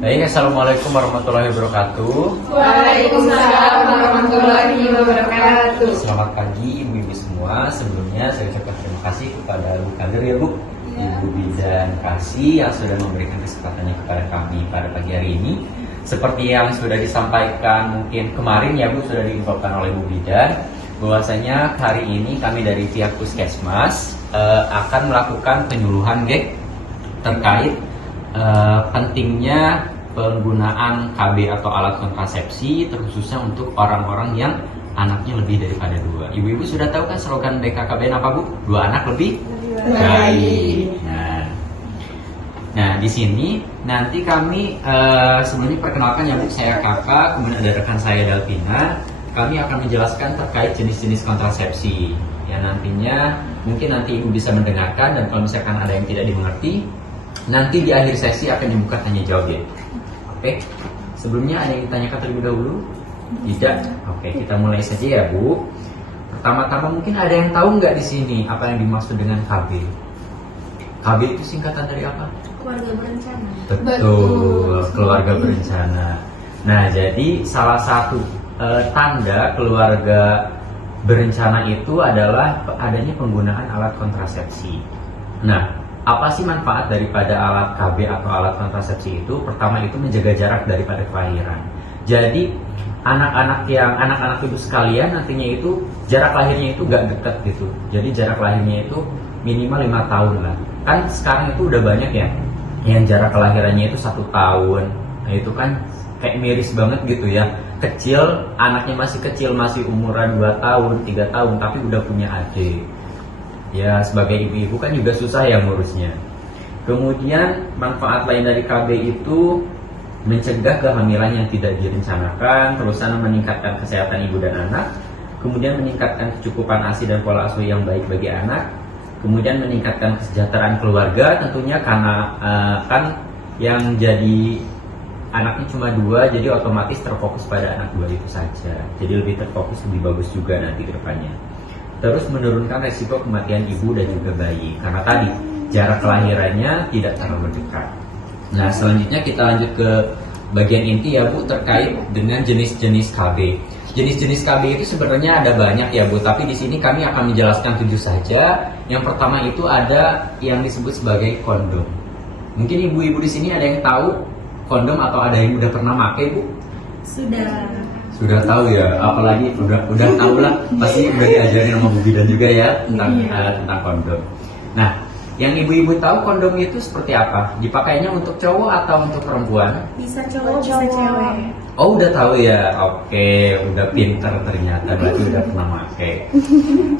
Baik, assalamualaikum warahmatullahi wabarakatuh. Waalaikumsalam warahmatullahi wabarakatuh. Selamat pagi ibu-ibu semua. Sebelumnya saya ucapkan terima kasih kepada Bu Kadir ya Bu, Ibu Bidan Kasih yang sudah memberikan kesempatannya kepada kami pada pagi hari ini. Seperti yang sudah disampaikan mungkin kemarin ya Bu, sudah diinfokan oleh Bu Bidan, bahwasanya hari ini kami dari pihak Puskesmas akan melakukan penyuluhan terkait pentingnya penggunaan KB atau alat kontrasepsi, terkhususnya untuk orang-orang yang anaknya lebih daripada 2. Ibu-ibu sudah tahu kan slogan BKKBN apa Bu? 2 anak lebih baik. Nah di sini nanti kami sebelumnya perkenalkan ya Bu, saya Kakak, kemudian ada rekan saya Dalvina. Kami akan menjelaskan terkait jenis-jenis kontrasepsi. Ya nantinya mungkin nanti Ibu bisa mendengarkan, dan kalau misalkan ada yang tidak dimengerti, nanti di akhir sesi akan dibuka tanya jawab ya. Oke, sebelumnya ada yang ditanyakan terlebih dahulu? Tidak? Oke, kita mulai saja ya Bu. Pertama-tama mungkin ada yang tahu nggak di sini apa yang dimaksud dengan KB? KB itu singkatan dari apa? Keluarga berencana. Betul, keluarga berencana. Nah, jadi salah satu tanda keluarga berencana itu adalah adanya penggunaan alat kontrasepsi. Nah, apa sih manfaat daripada alat KB atau alat kontrasepsi itu? Pertama itu menjaga jarak daripada kelahiran. Jadi anak-anak ibu sekalian nantinya itu jarak lahirnya itu nggak dekat gitu. Jadi jarak lahirnya itu minimal 5 tahun lah. Kan sekarang itu udah banyak ya yang jarak kelahirannya itu 1 tahun. Nah itu kan kayak miris banget gitu ya. Kecil, anaknya masih kecil, masih umuran 2 tahun, 3 tahun, tapi udah punya adik. Ya sebagai ibu-ibu kan juga susah ya ngurusnya. Kemudian manfaat lain dari KB itu mencegah kehamilan yang tidak direncanakan, terusan meningkatkan kesehatan ibu dan anak, kemudian meningkatkan kecukupan ASI dan pola asuh yang baik bagi anak, kemudian meningkatkan kesejahteraan keluarga tentunya karena kan yang jadi anaknya cuma 2, jadi otomatis terfokus pada anak 2 itu saja. Jadi lebih terfokus, lebih bagus juga nanti ke depannya. Terus menurunkan resiko kematian ibu dan juga bayi karena tadi jarak kelahirannya tidak terlalu dekat. Nah selanjutnya kita lanjut ke bagian inti ya Bu, terkait dengan jenis-jenis KB. Jenis-jenis KB itu sebenarnya ada banyak ya Bu, tapi di sini kami akan menjelaskan 7 saja. Yang pertama itu ada yang disebut sebagai kondom. Mungkin ibu-ibu di sini ada yang tahu kondom atau ada yang udah pernah pakai Bu? Sudah tahu ya, apalagi udah tahu lah, pasti udah diajarin sama Bu Bidan juga ya tentang kondom. Nah, yang ibu-ibu tahu kondom itu seperti apa? Dipakainya untuk cowok atau untuk perempuan? Bisa cowok, bisa cewek. Oh udah tahu ya, oke, udah pinter ternyata, berarti udah pernah pakai.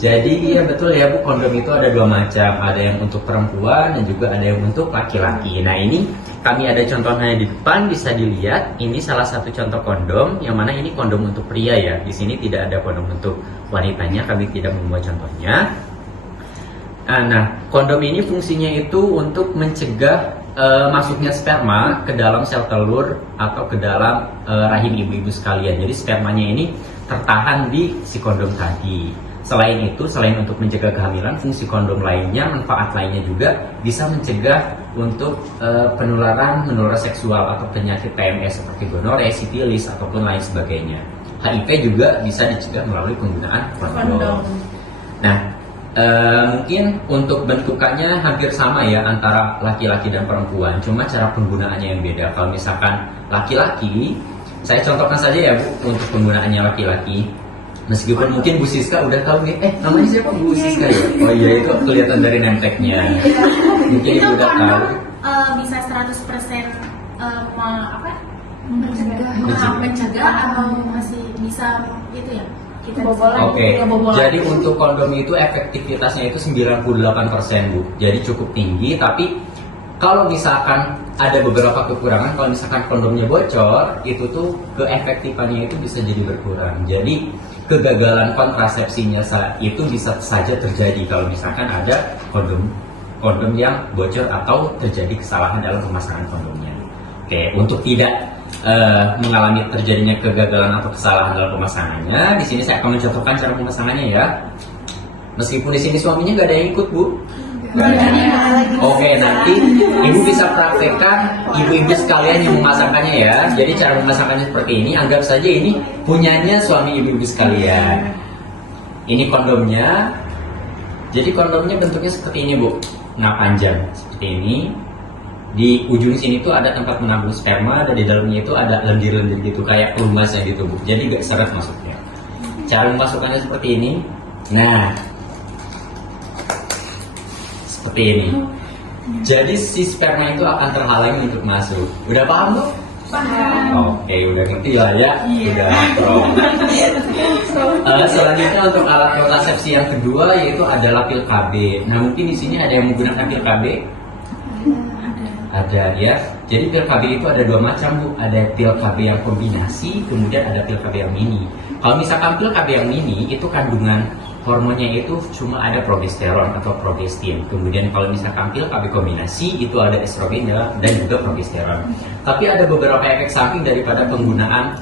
Jadi iya betul ya Bu, kondom itu ada 2 macam, ada yang untuk perempuan dan juga ada yang untuk laki-laki. Nah ini kami ada contohnya di depan, bisa dilihat. Ini salah satu contoh kondom, yang mana ini kondom untuk pria ya. Di sini tidak ada kondom untuk wanitanya, kami tidak membuat contohnya. Nah, kondom ini fungsinya itu untuk mencegah masuknya sperma ke dalam sel telur atau ke dalam rahim ibu-ibu sekalian. Jadi spermanya ini tertahan di si kondom tadi. Selain itu, selain untuk mencegah kehamilan, fungsi kondom lainnya, manfaat lainnya juga bisa mencegah untuk penularan seksual atau penyakit PMS seperti gonorrea, sifilis ataupun lain sebagainya. HIV juga bisa dicegah melalui penggunaan kondom. Nah, mungkin untuk bentukannya hampir sama ya antara laki-laki dan perempuan, cuma cara penggunaannya yang beda. Kalau misalkan laki-laki, saya contohkan saja ya Bu untuk penggunaannya laki-laki. Meskipun mungkin Bu Siska udah tahu nih, namanya siapa Bu Siska ya? Oh iya itu kelihatan dari nemteknya. Mungkin Ibu udah tahu. Bisa 100% mencegah atau masih bisa gitu ya? Oke, jadi untuk kondom itu efektivitasnya itu 98% Bu. Jadi cukup tinggi, tapi kalau misalkan ada beberapa kekurangan, kalau misalkan kondomnya bocor, itu tuh keefektifannya itu bisa jadi berkurang. Jadi kegagalan kontrasepsinya itu bisa saja terjadi kalau misalkan ada kondom kondom yang bocor atau terjadi kesalahan dalam pemasangan kondomnya. Oke, untuk tidak mengalami terjadinya kegagalan atau kesalahan dalam pemasangannya, di sini saya akan mencontohkan cara pemasangannya ya. Meskipun di sini suaminya nggak ada yang ikut, Bu. Nggak ada. Oke, nanti ibu bisa praktekkan, ibu-ibu sekalian yang memasangkannya ya. Jadi cara memasangkannya seperti ini. Anggap saja ini punyanya suami ibu-ibu sekalian. Ini kondomnya. Jadi kondomnya bentuknya seperti ini, Bu. Nah, panjang seperti ini. Di ujung sini tuh ada tempat menabung sperma, dan di dalamnya itu ada lendir-lendir gitu, kayak pelumasnya gitu, Bu. Jadi gak seret masuknya. Cara memasukkannya seperti ini. Nah, seperti ini. Jadi si sperma itu akan terhalangi untuk masuk. Udah paham, Bu? Paham. Oke, udah ngerti lah ya. Udah pro. Selanjutnya untuk alat kontrasepsi yang kedua yaitu adalah pil KB. Nah, mungkin di sini ada yang menggunakan pil KB. Ada ya. Jadi pil KB itu ada dua macam, Bu. Ada pil KB yang kombinasi, kemudian ada pil KB yang mini. Kalau misalkan pil KB yang mini itu kandungan hormonnya itu cuma ada progesteron atau progestin. Kemudian kalau misalkan pil KB kombinasi itu ada estrogen dan juga progesteron. Tapi ada beberapa efek samping daripada penggunaan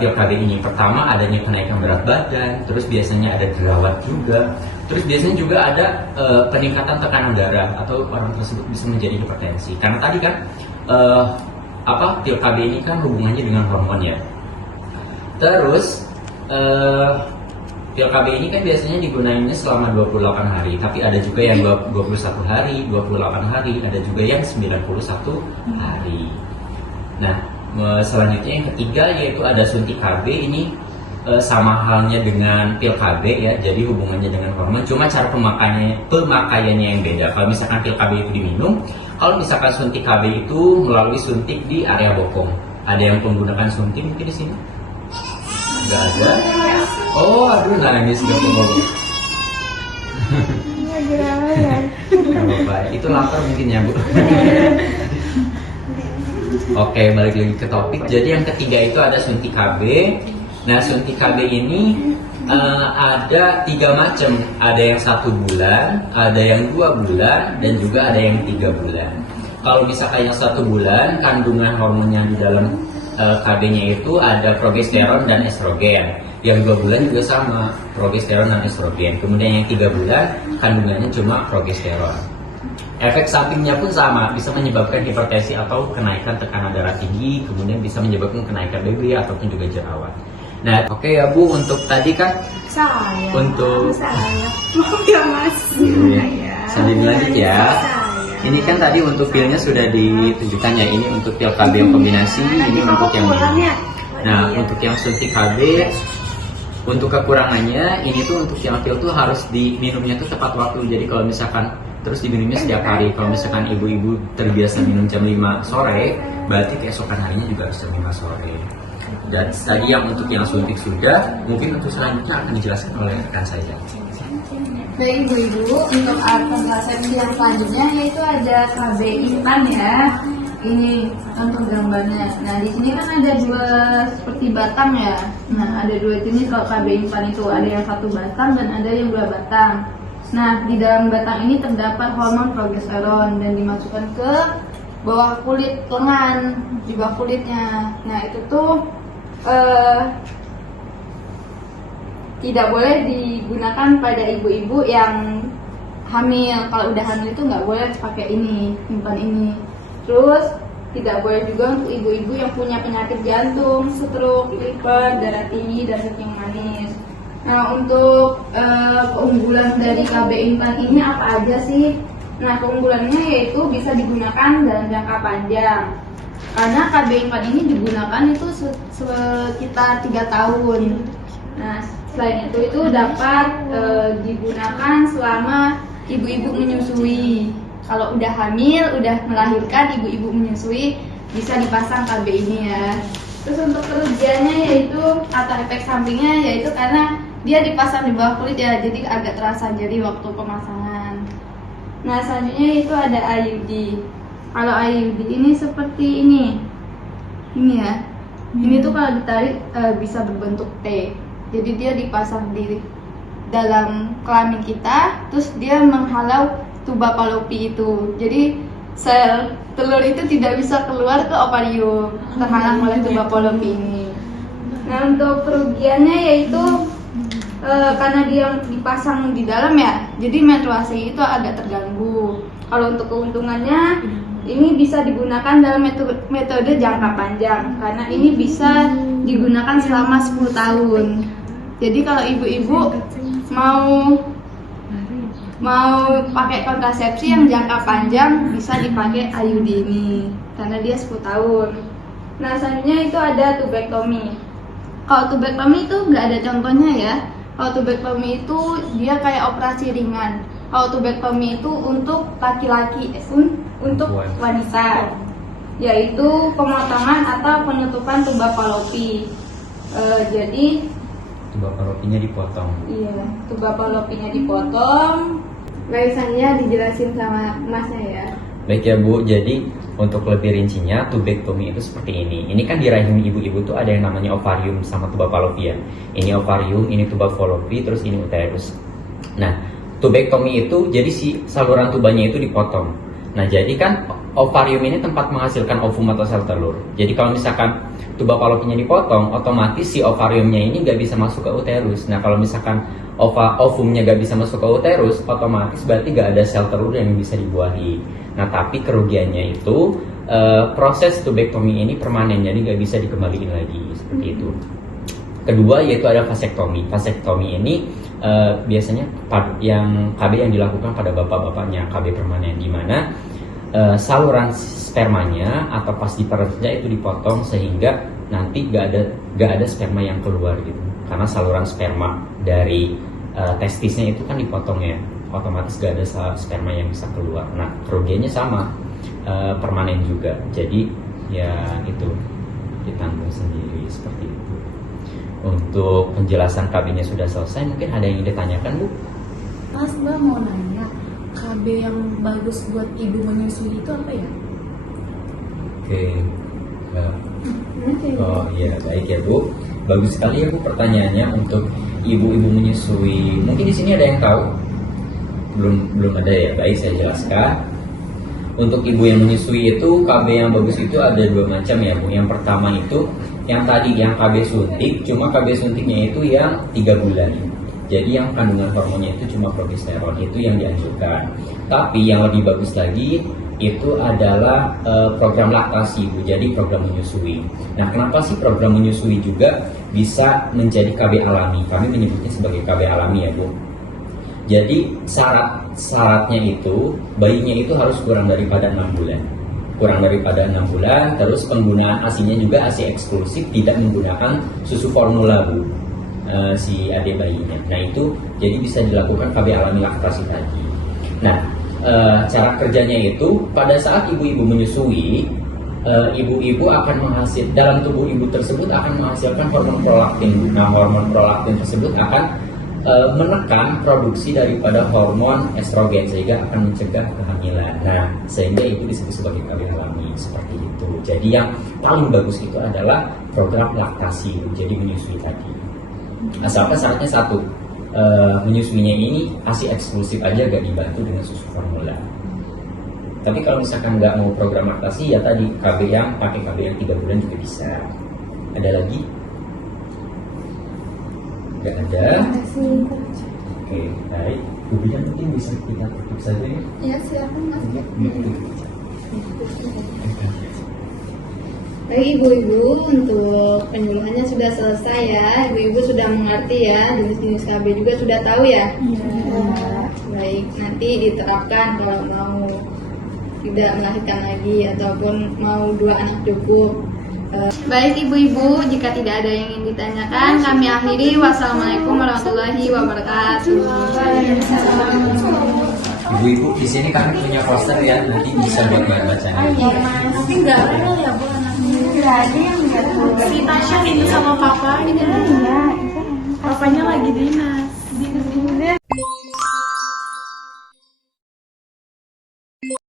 pil KB ini. Pertama, adanya kenaikan berat badan, terus biasanya ada jerawat juga. Terus biasanya juga ada peningkatan tekanan darah atau orang tersebut bisa menjadi hipertensi. Karena tadi kan pil KB ini kan hubungannya dengan hormon ya. Terus pil KB ini kan biasanya digunainnya selama 28 hari, tapi ada juga yang 21 hari, 28 hari, ada juga yang 91 hari. Nah, selanjutnya yang ketiga yaitu ada suntik KB. Ini sama halnya dengan pil KB ya, jadi hubungannya dengan hormon, cuma cara pemakaiannya yang beda. Kalau misalkan pil KB itu diminum, kalau misalkan suntik KB itu melalui suntik di area bokong. Ada yang menggunakan suntik mungkin di sini? Nggak ada. Oh, aduh, nangis gak ngomong. Nggak apa-apa, itu lapar mungkin ya, Bu. Oke, balik lagi ke topik. Jadi yang ketiga itu ada suntik KB. Nah, suntik KB ini ada 3 macam. Ada yang 1 bulan, ada yang 2 bulan, dan juga ada yang 3 bulan. Kalau misalkan yang 1 bulan, kandungan hormon yang di dalam KB-nya itu ada progesteron dan estrogen. Yang 2 bulan juga sama, progesteron dan estrogen. Kemudian yang 3 bulan, kandungannya cuma progesteron. Efek sampingnya pun sama, bisa menyebabkan hipertensi atau kenaikan tekanan darah tinggi, kemudian bisa menyebabkan kenaikan BB ataupun juga jerawat. Nah, oke ya, Bu, untuk tadi kan Saya. untuk Saya. Mau ya, Mas. Iya. Sambil lanjut ya. Ini kan tadi untuk pilnya sudah ditunjukkan ya, ini untuk pil KB yang kombinasi, ini untuk yang mini. Nah, untuk yang suntik KB, untuk kekurangannya ini tuh untuk yang pil tuh harus diminumnya tuh tepat waktu. Jadi kalau misalkan terus diminumnya setiap hari, kalau misalkan ibu-ibu terbiasa minum jam 5 sore, berarti keesokan harinya juga harus jam 5 sore. Dan tadi yang untuk yang suntik sudah, mungkin untuk selanjutnya akan dijelaskan oleh rekan saya. Baik ibu-ibu, untuk alat kontrasepsi yang selanjutnya yaitu ada KB instan ya. Ini untuk gambarnya. Nah, di sini kan ada 2 seperti batang ya. Nah, ada 2 jenis kalau KB instan itu, ada yang 1 batang dan ada yang 2 batang. Nah, di dalam batang ini terdapat hormon progesteron dan dimasukkan ke bawah kulit lengan, di bawah kulitnya. Nah, itu tuh tidak boleh digunakan pada ibu-ibu yang hamil. Kalau udah hamil itu nggak boleh pakai ini, simpan ini. Terus tidak boleh juga untuk ibu-ibu yang punya penyakit jantung, stroke, liver, darah tinggi, dan kencing manis. Nah, untuk keunggulan dari KB instan ini apa aja sih? Nah, keunggulannya yaitu bisa digunakan dalam jangka panjang. Karena KB instan ini digunakan itu sekitar 3 tahun. Nah, selain itu dapat digunakan selama ibu-ibu menyusui. Kalau udah hamil, udah melahirkan, ibu-ibu menyusui, bisa dipasang KB ini ya. Terus untuk kerugiannya yaitu atau efek sampingnya yaitu karena dia dipasang di bawah kulit ya, jadi agak terasa jadi waktu pemasangan. Nah, selanjutnya itu ada IUD. Kalau IUD ini seperti ini ya. Ini tuh kalau ditarik bisa berbentuk T. Jadi dia dipasang di dalam kelamin kita, terus dia menghalau tuba Fallopi itu. Jadi sel telur itu tidak bisa keluar ke ovarium, terhalang oleh tuba Fallopi ini. Nah, untuk kerugiannya yaitu karena dia dipasang di dalam ya, jadi menstruasi itu agak terganggu. Kalau untuk keuntungannya, ini bisa digunakan dalam metode jangka panjang karena ini bisa digunakan selama 10 tahun. Jadi kalau ibu-ibu mau pakai kontrasepsi yang jangka panjang, bisa dipakai IUD ini karena dia 10 tahun. Nah, selanjutnya itu ada tubektomi. Kalau tubektomi itu nggak ada contohnya ya. Kalau tubektomi itu dia kayak operasi ringan. Kalau tubektomi itu untuk laki-laki, untuk wanita, yaitu pemotongan atau penutupan tuba Fallopi. Jadi tuba Fallopinya dipotong. iya, tuba Fallopinya dipotong. Garisannya dijelasin sama masnya ya. Baik ya Bu, jadi untuk lebih rincinya tubektomi itu seperti ini. Ini kan di rahim ibu-ibu tuh ada yang namanya ovarium sama tuba Fallopi ya. Ini ovarium, ini tuba Fallopi, terus ini uterus. Nah, tubektomi itu jadi si saluran tubanya itu dipotong. Nah, jadi kan ovarium ini tempat menghasilkan ovum atau sel telur. Jadi kalau misalkan tuba Fallopinya dipotong, otomatis si ovariumnya ini nggak bisa masuk ke uterus. Nah, kalau misalkan ovumnya nggak bisa masuk ke uterus, otomatis berarti nggak ada sel telur yang bisa dibuahi. Nah, tapi kerugiannya itu proses tubektomi ini permanen, jadi nggak bisa dikembalikan lagi seperti itu. Kedua yaitu ada vasektomi. Vasektomi ini biasanya yang KB yang dilakukan pada bapak-bapaknya, KB permanen, di mana saluran spermanya atau pas di perutnya itu dipotong sehingga nanti gak ada sperma yang keluar gitu. Karena saluran sperma dari testisnya itu kan dipotong ya, otomatis gak ada sperma yang bisa keluar. Nah, kerugiannya sama, permanen juga. Jadi ya itu ditanggung sendiri seperti itu. Untuk penjelasan KB-nya sudah selesai, mungkin ada yang ingin ditanyakan Bu? Mas, Mbak mau nanya, KB yang bagus buat ibu menyusui itu apa ya? Oke. Oh iya, baik ya Bu. Bagus sekali ya Bu pertanyaannya untuk ibu-ibu menyusui. Mungkin di sini ada yang tahu? Belum ada ya. Baik, saya jelaskan. Untuk ibu yang menyusui itu KB yang bagus itu ada dua macam ya Bu. Yang pertama itu yang tadi yang KB suntik, cuma KB suntiknya itu yang 3 bulan. Jadi yang kandungan hormonnya itu cuma progesteron, itu yang dianjurkan. Tapi yang lebih bagus lagi itu adalah program laktasi Bu, jadi program menyusui. Nah, kenapa sih program menyusui juga bisa menjadi KB alami? Kami menyebutnya sebagai KB alami ya Bu. Jadi syaratnya itu bayinya itu harus kurang daripada 6 bulan. Kurang daripada 6 bulan, terus penggunaan ASI-nya juga ASI eksklusif, tidak menggunakan susu formula Bu, si adik bayinya. Nah, itu jadi bisa dilakukan KB alami laktasi tadi. Nah, cara kerjanya itu pada saat ibu-ibu menyusui, ibu-ibu akan menghasilkan, dalam tubuh ibu tersebut akan menghasilkan hormon prolaktin. Nah, hormon prolaktin tersebut akan menekan produksi daripada hormon estrogen sehingga akan mencegah kehamilan. Nah, sehingga itu disebut sebagai KB alami seperti itu. Jadi yang paling bagus itu adalah program laktasi, jadi menyusui tadi. Asalkan syaratnya satu, menyusuinya ini ASI eksklusif aja, gak dibantu dengan susu formula. Tapi kalau misalkan nggak mau program laktasi, ya tadi KB yang pakai KB yang 3 bulan juga bisa. Ada lagi? Nggak ada. Oke, baik. Bu Bidan mungkin bisa kita tutup saja ya. Ya, silakan Mas. Baik ibu-ibu, untuk penyuluhannya sudah selesai ya. Ibu-ibu sudah mengerti ya, jenis-jenis KB juga sudah tahu ya. Baik, nanti diterapkan kalau mau tidak melahirkan lagi ataupun mau 2 anak cukup. Baik ibu-ibu, jika tidak ada yang ingin ditanyakan, kami akhiri. Wassalamualaikum warahmatullahi wabarakatuh. Ibu-ibu, di sini kami punya poster ya, nanti bisa buat baca-bacaan. Tapi nggak ada ya Bu anaknya? Nggak ada yang nggak tahu. Si Tasya ini sama papanya. Papanya lagi dinas.